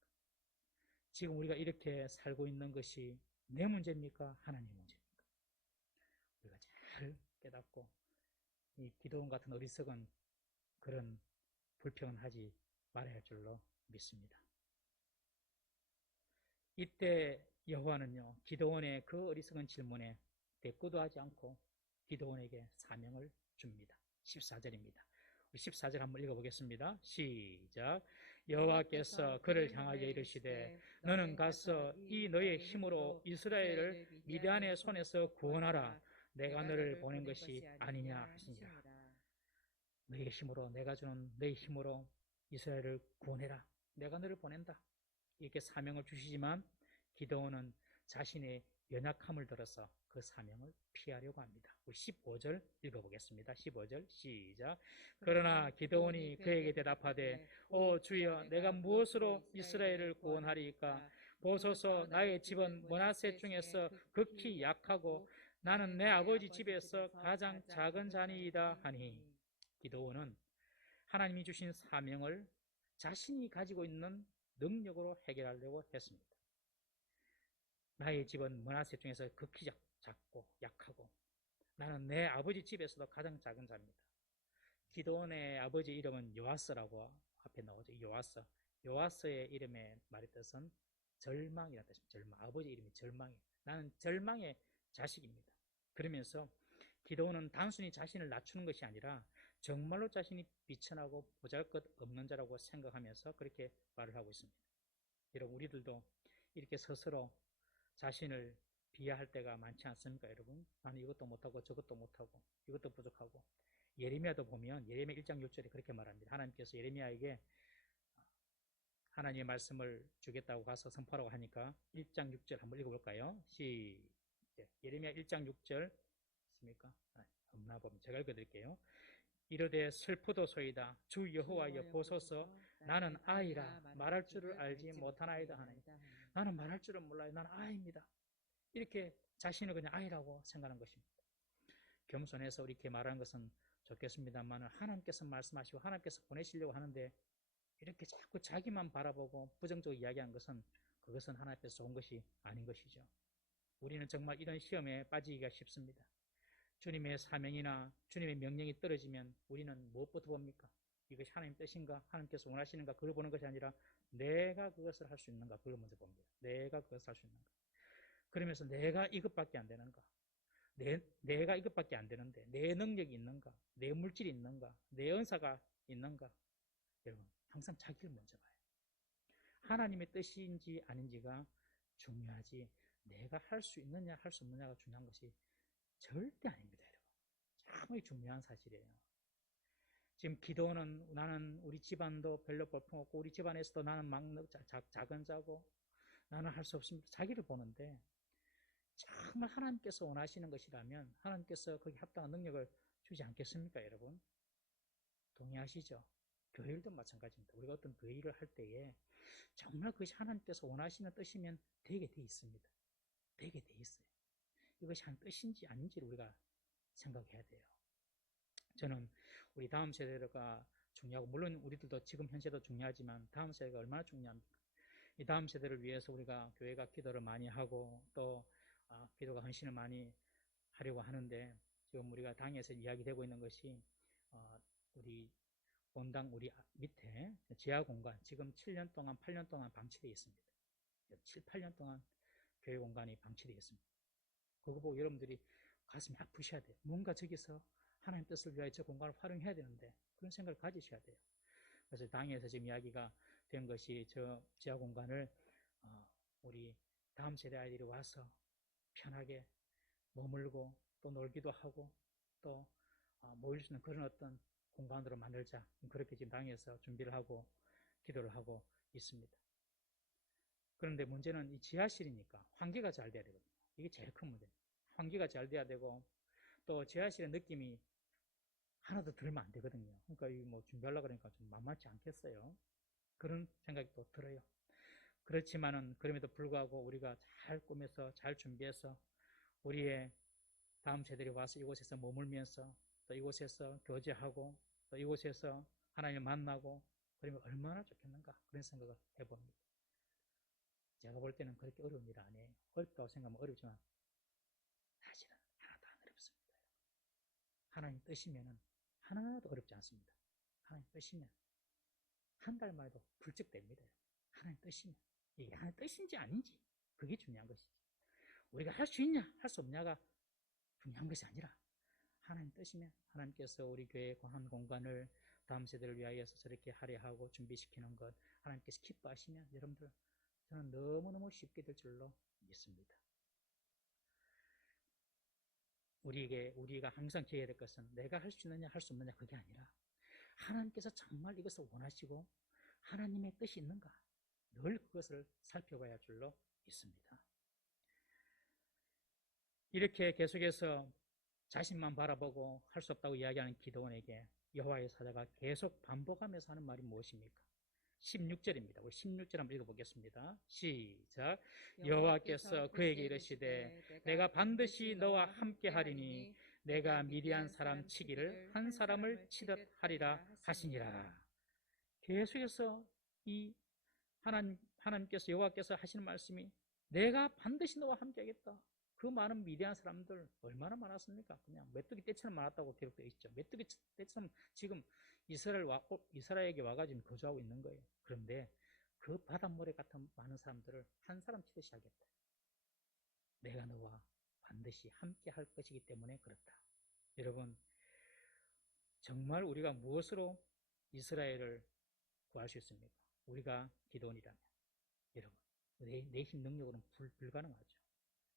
지금 우리가 이렇게 살고 있는 것이 내 문제입니까? 하나님의 문제입니까? 우리가 잘 깨닫고 이 기도원 같은 어리석은 그런 불평은 하지 말아야 할 줄로 믿습니다. 이때 여호와는요, 기도원의 그 어리석은 질문에 대꾸도 하지 않고 기도원에게 사명을 줍니다. 14절입니다. 14절 한번 읽어보겠습니다. 시작. 여호와께서 그를 향하여 이르시되 너는 가서 이 너의 힘으로 이스라엘을 미디안의 손에서 구원하라. 내가 너를 보낸 것이 아니냐 하시니라. 너의 힘으로, 내가 주는 너의 힘으로 이스라엘을 구원해라. 내가 너를 보낸다. 이렇게 사명을 주시지만 기도원은 자신의 연약함을 들어서 그 사명을 피하려고 합니다. 우리 15절 읽어보겠습니다. 15절 시작. 그러나 기드온이 그에게 대답하되 오 주여 내가 무엇으로 이스라엘을 구원하리이까? 보소서 나의 집은 므낫세 중에서 극히 약하고 나는 내 아버지 집에서 가장 작은 자니이다 하니, 기드온은 하나님이 주신 사명을 자신이 가지고 있는 능력으로 해결하려고 했습니다. 나의 집은 므낫세 중에서 극히 작고 약하고 나는 내 아버지 집에서도 가장 작은 자입니다. 기드온의 아버지 이름은 요아스라고 앞에 나오죠. 요아스. 요아스의 이름의 말의 뜻은 절망이라는 뜻입니다. 절망. 아버지 이름이 절망이에요. 나는 절망의 자식입니다. 그러면서 기드온은 단순히 자신을 낮추는 것이 아니라 정말로 자신이 비천하고 보잘것없는 자라고 생각하면서 그렇게 말을 하고 있습니다. 여러분, 우리들도 이렇게 스스로 자신을 비하할 때가 많지 않습니까, 여러분? 나는 이것도 못하고 저것도 못하고 이것도 부족하고. 예레미야도 보면 예레미야 1장 6절에 그렇게 말합니다. 하나님께서 예레미야에게 하나님의 말씀을 주겠다고 가서 선포하라고 하니까 1장 6절 한번 읽어볼까요? 시작. 예레미야 1장 6절 있습니까? 없나 보면 제가 읽어드릴게요. 이르되 슬프도소이다. 주 여호와여 보소서 나는 아이라 말할 줄을 알지 못하나이다 하나니. 나는 말할 줄은 몰라요. 나는 아이입니다. 이렇게 자신을 그냥 아이라고 생각하는 것입니다. 겸손해서 이렇게 말하는 것은 좋겠습니다만 하나님께서 말씀하시고 하나님께서 보내시려고 하는데 이렇게 자꾸 자기만 바라보고 부정적으로 이야기하는 것은 그것은 하나님 앞에서 좋은 것이 아닌 것이죠. 우리는 정말 이런 시험에 빠지기가 쉽습니다. 주님의 사명이나 주님의 명령이 떨어지면 우리는 무엇부터 봅니까? 이것이 하나님 뜻인가? 하나님께서 원하시는가? 그걸 보는 것이 아니라 내가 그것을 할 수 있는가? 그걸 먼저 봅니다. 내가 그것을 할 수 있는가? 그러면서 내가 이것밖에 안 되는가? 내가 이것밖에 안 되는데 내 능력이 있는가? 내 물질이 있는가? 내 은사가 있는가? 여러분, 항상 자기를 먼저 봐요. 하나님의 뜻인지 아닌지가 중요하지 내가 할 수 있느냐 할 수 없느냐가 중요한 것이 절대 아닙니다, 여러분. 정말 중요한 사실이에요. 지금 기도는 나는 우리 집안도 별로 볼품없고 우리 집안에서도 나는 작은 자고 나는 할 수 없습니다. 자기를 보는데 정말 하나님께서 원하시는 것이라면 하나님께서 거기 합당한 능력을 주지 않겠습니까, 여러분? 동의하시죠? 교회 일도 마찬가지입니다. 우리가 어떤 그 일을 할 때에 정말 그것이 하나님께서 원하시는 뜻이면 되게 돼 있습니다. 되게 돼 있어요. 이것이 한 뜻인지 아닌지를 우리가 생각해야 돼요. 저는 우리 다음 세대가 중요하고 물론 우리들도 지금 현재도 중요하지만 다음 세대가 얼마나 중요합니까? 이 다음 세대를 위해서 우리가 교회가 기도를 많이 하고 또 기도가 헌신을 많이 하려고 하는데 지금 우리가 당에서 이야기되고 있는 것이 우리 본당 우리 밑에 지하 공간 지금 7년 동안 8년 동안 방치되어 있습니다. 7, 8년 동안 교회 공간이 방치되어 있습니다. 그거 보고 여러분들이 가슴이 아프셔야 돼요. 뭔가 저기서 하나님 뜻을 위하여 저 공간을 활용해야 되는데 그런 생각을 가지셔야 돼요. 그래서 당에서 지금 이야기가 된 것이 저 지하 공간을 우리 다음 세대 아이들이 와서 편하게 머물고 또 놀기도 하고 또 모일 수 있는 그런 어떤 공간으로 만들자. 그렇게 지금 당에서 준비를 하고 기도를 하고 있습니다. 그런데 문제는 이 지하실이니까 환기가 잘 돼야 되거든요. 이게 제일 큰 문제입니다. 환기가 잘 돼야 되고 또 지하실의 느낌이 하나도 들면 안 되거든요. 그러니까 이 뭐 준비하려고 그러니까 좀 만만치 않겠어요. 그런 생각이 또 들어요. 그렇지만은 그럼에도 불구하고 우리가 잘 꾸며서 잘 준비해서 우리의 다음 세대들이 와서 이곳에서 머물면서 또 이곳에서 교제하고 또 이곳에서 하나님을 만나고 그러면 얼마나 좋겠는가 그런 생각을 해봅니다. 제가 볼 때는 그렇게 어려운 일 아니에요. 어렵다고 생각하면 어렵지만 사실은 하나도 안 어렵습니다. 하나님 뜻이면 하나도 어렵지 않습니다. 하나님 뜻이면 한 달만 해도 불적됩니다. 하나님 뜻이면 이게 하나님 뜻인지 아닌지 그게 중요한 것이지. 우리가 할 수 있냐 할 수 없냐가 중요한 것이 아니라 하나님 뜻이면 하나님께서 우리 교회의 한 공간을 다음 세대를 위하여서 저렇게 하려 하고 준비시키는 것 하나님께서 기뻐하시면 여러분들 저는 너무너무 쉽게 될 줄로 믿습니다. 우리가 항상 기억해야 될 것은 내가 할 수 있느냐 할 수 없느냐 그게 아니라 하나님께서 정말 이것을 원하시고 하나님의 뜻이 있는가 늘 그것을 살펴봐야 할 줄로 믿습니다. 이렇게 계속해서 자신만 바라보고 할 수 없다고 이야기하는 기드온에게 여호와의 사자가 계속 반복하면서 하는 말이 무엇입니까? 16절입니다. 우리 16절 한번 읽어보겠습니다. 시작. 여호와께서 그에게 이르시되 내가 반드시 너와 함께 하리니 내가 미디안 사람 치기를 한 사람을 치듯 하리라 하시니라. 계속해서 이 하나님께서 여호와께서 하시는 말씀이 내가 반드시 너와 함께 하겠다. 그 많은 미디안 사람들 얼마나 많았습니까? 그냥 메뚜기 떼처럼 많았다고 기록되어 있죠. 메뚜기 떼처럼 지금 이스라엘에게 와가지고 거주하고 있는 거예요. 그런데 그 바닷모래 같은 많은 사람들을 한 사람 치듯이 하겠다. 내가 너와 반드시 함께 할 것이기 때문에 그렇다. 여러분, 정말 우리가 무엇으로 이스라엘을 구할 수 있습니까? 우리가 기도원이라면. 여러분, 내심 능력으로는 불가능하죠.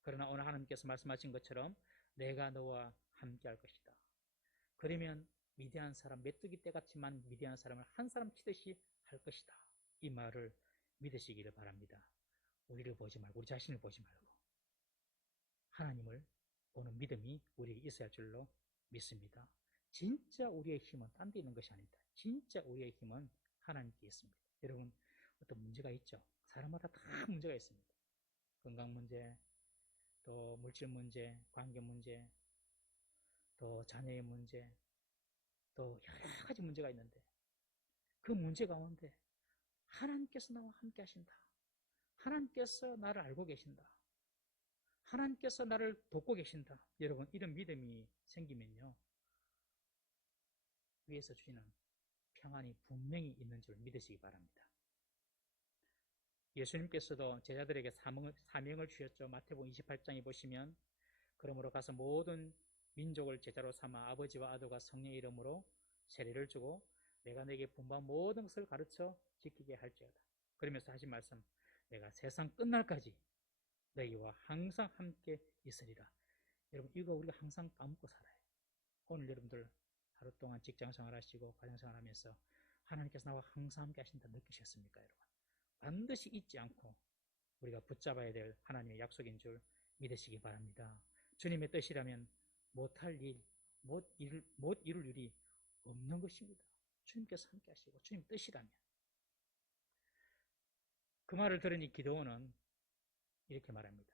그러나 오늘 하나님께서 말씀하신 것처럼 내가 너와 함께 할 것이다. 그러면 미디안 사람, 메뚜기 떼같이만 미디안 사람을 한 사람 치듯이 할 것이다. 이 말을 믿으시기를 바랍니다. 우리를 보지 말고, 우리 자신을 보지 말고 하나님을 보는 믿음이 우리에게 있어야 할 줄로 믿습니다. 진짜 우리의 힘은 딴 데 있는 것이 아닙니다. 진짜 우리의 힘은 하나님께 있습니다. 여러분, 어떤 문제가 있죠? 사람마다 다 문제가 있습니다. 건강 문제, 또 물질 문제, 관계 문제, 또 자녀의 문제, 또 여러 가지 문제가 있는데 그 문제 가운데 하나님께서 나와 함께 하신다. 하나님께서 나를 알고 계신다. 하나님께서 나를 돕고 계신다. 여러분, 이런 믿음이 생기면요, 위에서 주시는 평안이 분명히 있는 줄 믿으시기 바랍니다. 예수님께서도 제자들에게 사명을 주셨죠. 마태복음 28장에 보시면 그러므로 가서 모든 민족을 제자로 삼아 아버지와 아들과 성령의 이름으로 세례를 주고 내가 내게 분부한 모든 것을 가르쳐 지키게 할지어다. 그러면서 하신 말씀, 내가 세상 끝날까지 너희와 항상 함께 있으리라. 여러분, 이거 우리가 항상 까먹고 살아요. 오늘 여러분들 하루 동안 직장생활 하시고 가정생활 하면서 하나님께서 나와 항상 함께 하신다 느끼셨습니까, 여러분? 반드시 잊지 않고 우리가 붙잡아야 될 하나님의 약속인 줄 믿으시기 바랍니다. 주님의 뜻이라면 못할 일, 못 이룰 일이 없는 것입니다. 주님께서 함께 하시고 주님 뜻이라면. 그 말을 들으니 기드온은 이렇게 말합니다.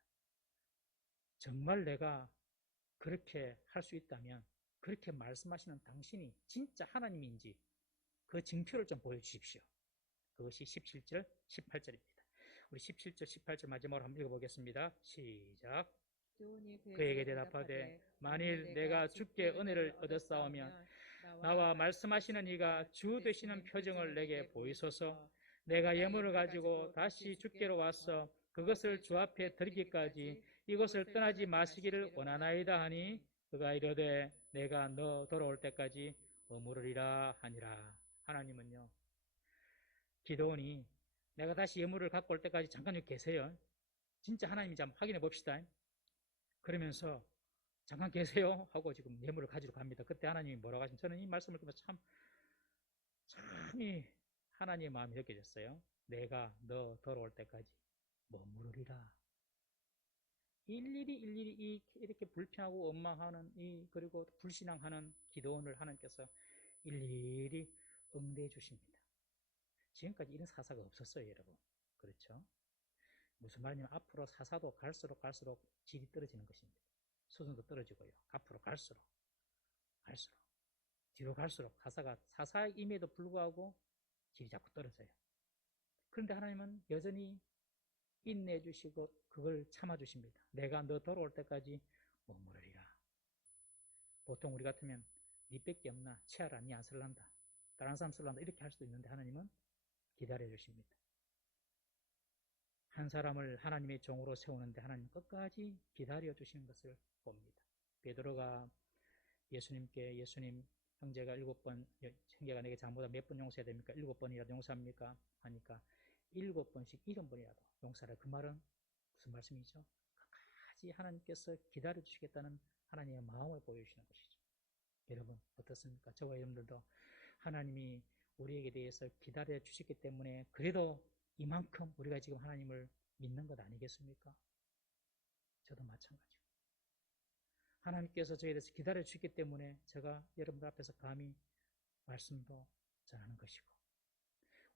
정말 내가 그렇게 할 수 있다면 그렇게 말씀하시는 당신이 진짜 하나님인지 그 증표를 좀 보여주십시오. 그것이 17절, 18절입니다. 우리 17절, 18절 마지막으로 한번 읽어보겠습니다. 시작. 그에게 대답하되 만일 내가 주께 은혜를 얻었사오면 나와 말씀하시는 이가 주 되시는 표정을 내게 보이소서. 내가 예물을 가지고 다시 주께로 와서 그것을 주 앞에 드리기까지 이곳을 떠나지 마시기를 원하나이다 하니 그가 이르되 내가 너 돌아올 때까지 머무르리라 하니라. 하나님은요, 기드온이 내가 다시 예물을 갖고 올 때까지 잠깐 여기 계세요. 진짜 하나님인지 한번 확인해 봅시다. 그러면서 잠깐 계세요 하고 지금 예물을 가지러 갑니다. 그때 하나님이 뭐라고 하시면 저는 이 말씀을 보면서 참이 하나님의 마음이 느껴졌어요. 내가 너 돌아올 때까지 머무르리라. 일일이 이렇게 불평하고 원망하는 그리고 불신앙하는 기드온을 하나님께서 일일이 응대해 주십니다. 지금까지 이런 사사가 없었어요, 여러분. 그렇죠? 무슨 말이냐면 앞으로 사사도 갈수록 질이 떨어지는 것입니다. 수준도 떨어지고요. 앞으로 갈수록 뒤로 갈수록 사사임에도 불구하고 질이 자꾸 떨어져요. 그런데 하나님은 여전히 인내해 주시고 그걸 참아 주십니다. 내가 너 돌아올 때까지 머무르리라. 보통 우리 같으면 니 뺏기 없나? 치아라, 니 안 쓸란다. 다른 사람 쓸란다. 이렇게 할 수도 있는데 하나님은 기다려 주십니다. 한 사람을 하나님의 종으로 세우는데 하나님 끝까지 기다려 주시는 것을 봅니다. 베드로가 예수님께 예수님, 형제가 7번, 형제가 내게 잘못하면 몇 번 용서해야 됩니까? 7번이라도 용서합니까? 하니까 7번씩 70번이라도 용서하라. 그 말은 무슨 말씀이죠? 끝까지 하나님께서 기다려 주시겠다는 하나님의 마음을 보여주시는 것이죠. 여러분 어떻습니까? 저와 여러분들도 하나님이 우리에게 대해서 기다려 주셨기 때문에 그래도 이만큼 우리가 지금 하나님을 믿는 것 아니겠습니까? 저도 마찬가지고 하나님께서 저희에 대해서 기다려 주시기 때문에 제가 여러분들 앞에서 감히 말씀도 전하는 것이고,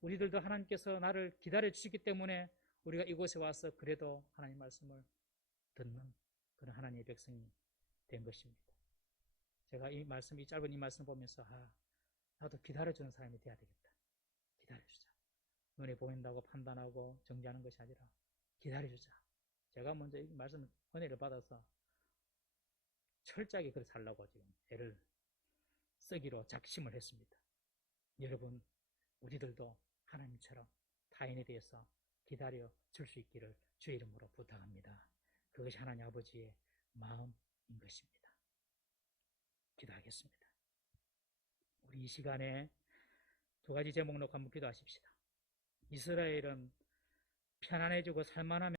우리들도 하나님께서 나를 기다려 주시기 때문에 우리가 이곳에 와서 그래도 하나님 말씀을 듣는 그런 하나님의 백성이 된 것입니다. 제가 이 짧은 이 말씀 보면서 나도 기다려주는 사람이 돼야 되겠다. 기다려주자. 눈에 보인다고 판단하고 정지하는 것이 아니라 기다려주자. 제가 먼저 이 말씀 은혜를 받아서 철저하게 그렇게 살라고 지금 애를 쓰기로 작심을 했습니다. 여러분, 우리들도 하나님처럼 타인에 대해서 기다려 줄 수 있기를 주의 이름으로 부탁합니다. 그것이 하나님 아버지의 마음인 것입니다. 기도하겠습니다. 우리 이 시간에 두 가지 제목 놓고 한번 기도하십시다. 이스라엘은 편안해지고 살만하면